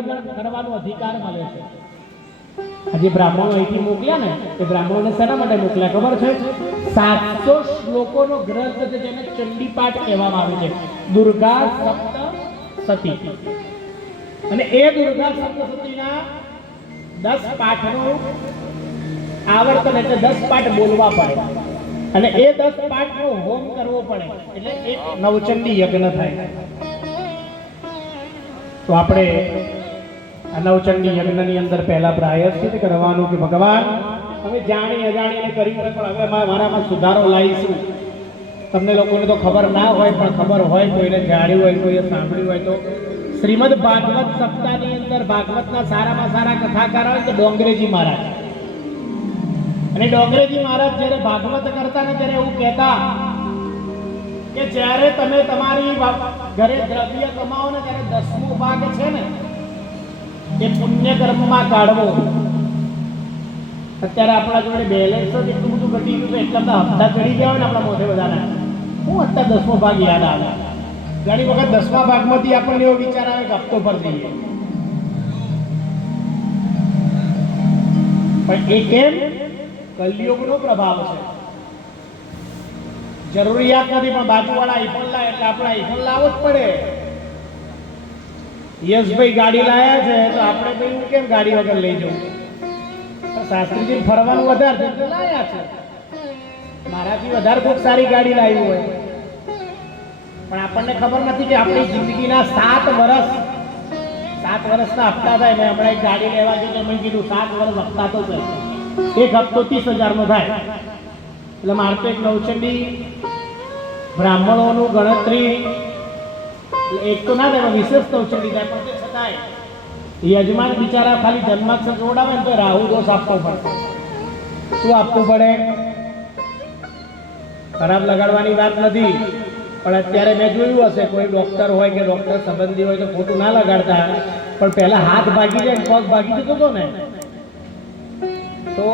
કર- કરવાનો અધિકાર મળે છે. આજે બ્રાહ્મણો અહીંથી મોકલ્યા ને એ બ્રાહ્મણોને શેના માટે મોકલ્યા ખબર છે? સાતસો શ્લોકોનો ગ્રંથ છે જેને ચંડીપાઠ કહેવામાં આવે છે. દુર્ગા સપ્ત સતી અને એ દુર્ગા સપ્તસતીના દસ પાઠનું આવર્તન એટલે દસ પાઠ બોલવા પડે. અને એ દસ પાઠનો હોમ કરવો પડે, એટલે એક નવચંડી યજ્ઞ થાય. તો આપણે નવચંડી યજ્ઞની અંદર પહેલા પ્રાયશ્ચિત કરવાનું કે ભગવાન હવે જાણી અજાણીને કરી પણ હવે મારામાં સુધારો લાવીશું તમને લોકોને તો ખબર ના હોય પણ ખબર હોય કોઈને જાણ્યું હોય કોઈએ સાંભળ્યું હોય તો. શ્રીમદ ભાગવત સપ્તાહની અંદર ભાગવતના સારામાં સારા કથાકાર હોય તો ડોંગરેજી મહારાજ. અને ડોંગરેજી મહારાજ જ્યારે ભાગવત કરતા ને ત્યારે એવું કહેતા કે જ્યારે તમે તમારી ઘરે દ્રવ્ય કમાવો ને ત્યારે દસમો ભાગ છે ને એ પુણ્ય કર્મમાં કાઢવો. અત્યારે આપણા જોડે બેલેન્સ જ એટલું બધું ઘટી ગયું એટલા બધા હપ્તા ચડી ગયા હોય ને આપણા મોઢે બધાના. હું અત્યારે દસમો ભાગ યાદ આવે. ઘણી વખત દસમા ભાગમાંથી આપણને એવો વિચાર આવે કે હપ્તો પર જઈએ પણ એ કેમ? કલયુગનો પ્રભાવ છે. જરૂરિયાત નથી, પણ બાજુવાળા આઈફોન લાવે એટલે આપણે આઈફોન લાવવો જ પડે. યશભાઈ ગાડી લાયા છે, તો આપણે તો કેમ ગાડી વગર લઈ જવું? શાસ્ત્રીજી ફરવાનું વધારે છે લાયા છે. મારાથી વધારે ખૂબ સારી ગાડી લાવી હોય. પણ આપણને ખબર નથી કે આપણી જિંદગીના સાત વર્ષ સાત વર્ષના હપ્તા થાય. મેં હમણાં એક ગાડી લેવા તો મેં કીધું સાત વર્ષ હપ્તા તો છે. એક હપ્તો ત્રીસ હજારનો થાય. એટલે મારે તો એક નવચંડી બ્રાહ્મણોનું ગણતરી એક તો ના થાય વિશેષ નવચંડી થાય પણ તે છતાંય. યજમાન બિચારા ખાલી જન્માક્ષર જોડાવે ને તો રાહુ દોષ આપવો પડે શું આપવું પડે? ખરાબ લગાડવાની વાત નથી, પણ અત્યારે મેં જોયું હશે, કોઈ ડોક્ટર હોય કે ડોક્ટર સંબંધી હોય તો ખોટું ના લગાડતા. પણ પહેલા હાથ ભાગી જાય પગ ભાગી જતો હતો ને, તો